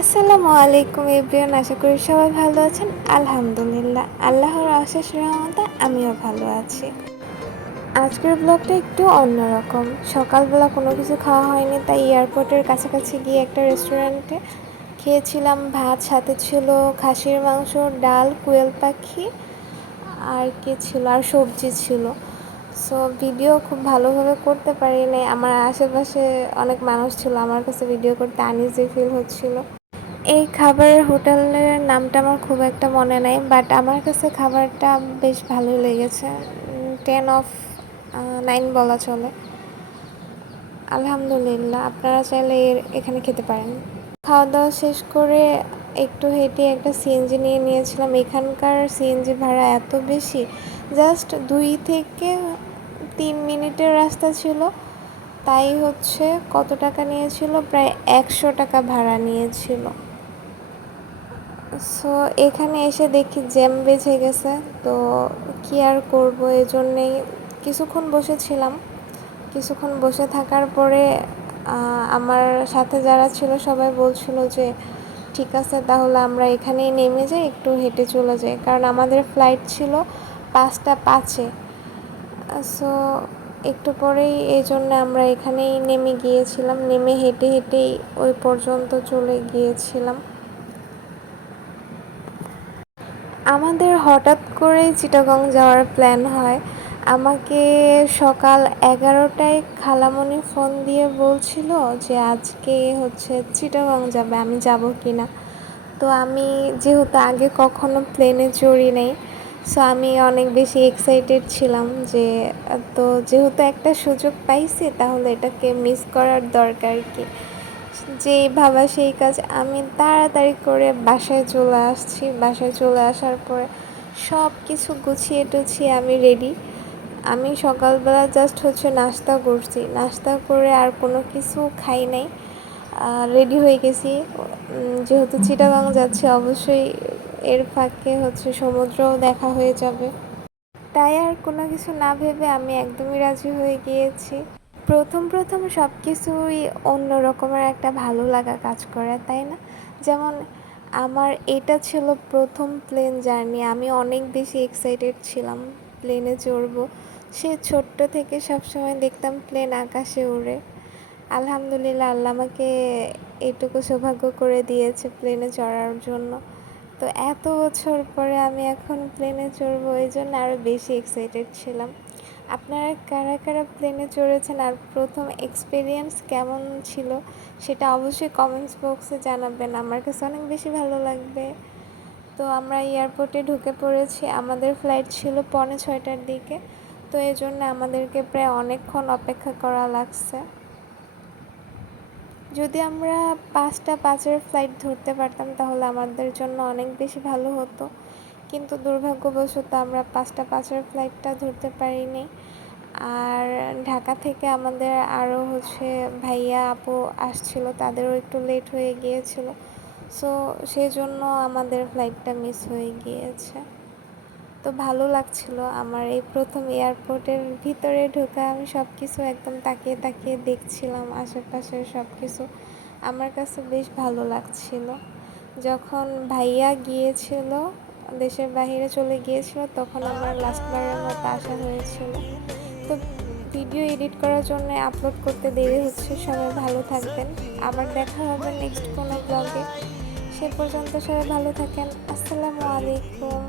আসসালামু আলাইকুম এভরিওয়ান, আশা করি সবাই ভালো আছেন। আলহামদুলিল্লাহ, আল্লাহর অশেষ রহমতে আমিও ভালো আছি। আজকের ব্লগটা একটু অন্যরকম। সকালবেলা কোনো কিছু খাওয়া হয়নি, তাই এয়ারপোর্টের কাছাকাছি গিয়ে একটা রেস্টুরেন্টে খেয়েছিলাম। ভাত, সাথে ছিল খাসির মাংস, ডাল, কুয়েল পাখি, আর কি ছিল, আর সবজি ছিল। সো ভিডিও খুব ভালোভাবে করতে পারি নাই আমার আশেপাশে অনেক মানুষ ছিল, আমার কাছে ভিডিও করতে আনইজি ফিল হচ্ছিল। এই খাবারের হোটেলের নামটা আমার খুব একটা মনে নাই বাট আমার কাছে খাবারটা বেশ ভালোই লেগেছে। টেন অফ নাইন বলা চলে। আলহামদুলিল্লাহ, আপনারা চাইলে এর, এখানে খেতে পারেন। খাওয়া দাওয়া শেষ করে একটু হেঁটে একটা সিএনজি নিয়ে নিয়েছিলাম। এখানকার সিএনজি ভাড়া এত বেশি জাস্ট দুই থেকে তিন মিনিটের রাস্তা ছিল। তাই হচ্ছে কত টাকা নিয়েছিল? প্রায় একশো টাকা ভাড়া নিয়েছিল। সো এখানে এসে দেখি জ্যাম বেঁচে গেছে। তো কি আর করব? এই জন্যেই কিছুক্ষণ বসেছিলাম। কিছুক্ষণ বসে থাকার পরে আমার সাথে যারা ছিল সবাই বলছিল যে, ঠিক আছে, তাহলে আমরা এখানেই নেমে যাই, একটু হেঁটে চলে যাই। কারণ আমাদের ফ্লাইট ছিল পাঁচটা পাঁচে। সো একটু পরেই এই জন্য আমরা এখানেই নেমে গিয়েছিলাম। নেমে হেঁটে হেঁটেই ওই পর্যন্ত চলে গিয়েছিলাম। আমাদের হঠাৎ করেই চিটাগং যাওয়ার প্ল্যান হয়। আমাকে সকাল এগারোটায় খালামণি ফোন দিয়ে বলছিল যে, আজকে হচ্ছে চিটাগং যাবে, আমি যাব কি না তো আমি যেহেতু আগে কখনো প্লেনে চড়ি নেই সো আমি অনেক বেশি এক্সাইটেড ছিলাম যে, তো যেহেতু একটা সুযোগ পাইছি, তাহলে এটাকে মিস করার দরকার কি? যেই ভাবা সেই কাজ, আমি তাড়াতাড়ি করে বাসায় চলে আসছি। বাসায় চলে আসার পরে সব কিছু গুছিয়ে টুছিয়ে আমি রেডি আমি সকালবেলা জাস্ট হচ্ছে নাস্তা করছি। নাস্তা করে আর কোনো কিছু খাই নাই। রেডি হয়ে গেছি। যেহেতু চিটাগাং যাচ্ছি, অবশ্যই এর ফাঁকে হচ্ছে সমুদ্রও দেখা হয়ে যাবে। তাই আর কোনো কিছু না ভেবে আমি একদমই রাজি হয়ে গিয়েছি। প্রথম প্রথম সব কিছুই অন্য রকমের একটা ভালো লাগা কাজ করে, তাই না? যেমন আমার এটা ছিল প্রথম প্লেন জার্নি আমি অনেক বেশি এক্সাইটেড ছিলাম প্লেনে চড়বো। সে ছোট্ট থেকে সবসময় দেখতাম প্লেন আকাশে উড়ে আলহামদুলিল্লাহ, আল্লাহ আমাকে এটুকু সৌভাগ্য করে দিয়েছে প্লেনে চড়ার জন্য। তো এত বছর পরে আমি এখন প্লেনে চড়বো, এই জন্য আরও বেশি এক্সাইটেড ছিলাম। আপনারা কারা কারা প্লেনে চড়েছেন আর প্রথম এক্সপিরিয়েন্স কেমন ছিল, সেটা অবশ্যই কমেন্টস বক্সে জানাবেন। আমার কাছে অনেক বেশি ভালো লাগবে। তো আমরা এয়ারপোর্টে ঢুকে পড়েছি। আমাদের ফ্লাইট ছিল পৌনে ছয়টার দিকে। তো এই জন্য আমাদেরকে প্রায় অনেকক্ষণ অপেক্ষা করা লাগছে। যদি আমরা পাঁচটা, পাঁচের ফ্লাইট ধরতে পারতাম, তাহলে আমাদের জন্য অনেক বেশি ভালো হতো। কিন্তু দুর্ভাগ্যবশত আমরা পাঁচটা পাঁচের ফ্লাইটটা ধরতে পারিনি। আর ঢাকা থেকে আমাদের আরও হচ্ছে ভাইয়া, আপু আসছিল, তাদেরও একটু লেট হয়ে গিয়েছিল। সো সেই জন্য আমাদের ফ্লাইটটা মিস হয়ে গিয়েছে। তো ভালো লাগছিল আমার এই প্রথম এয়ারপোর্টের ভিতরে ঢোকা। আমি সব কিছু একদম তাকিয়ে তাকিয়ে দেখছিলাম আশেপাশের সব কিছু আমার কাছে বেশ ভালো লাগছিল। যখন ভাইয়া গিয়েছিল দেশের বাহিরে চলে গিয়েছিল, তখন আমার লাস্টবারের মতো আসা হয়েছিল। তো ভিডিও এডিট করার জন্য আপলোড করতে দেরি হচ্ছে, সবাই ভালো থাকবেন। আবার দেখা হবে নেক্সট কোনো ব্লগে সে পর্যন্ত সবাই ভালো থাকেন। আসসালামু আলাইকুম।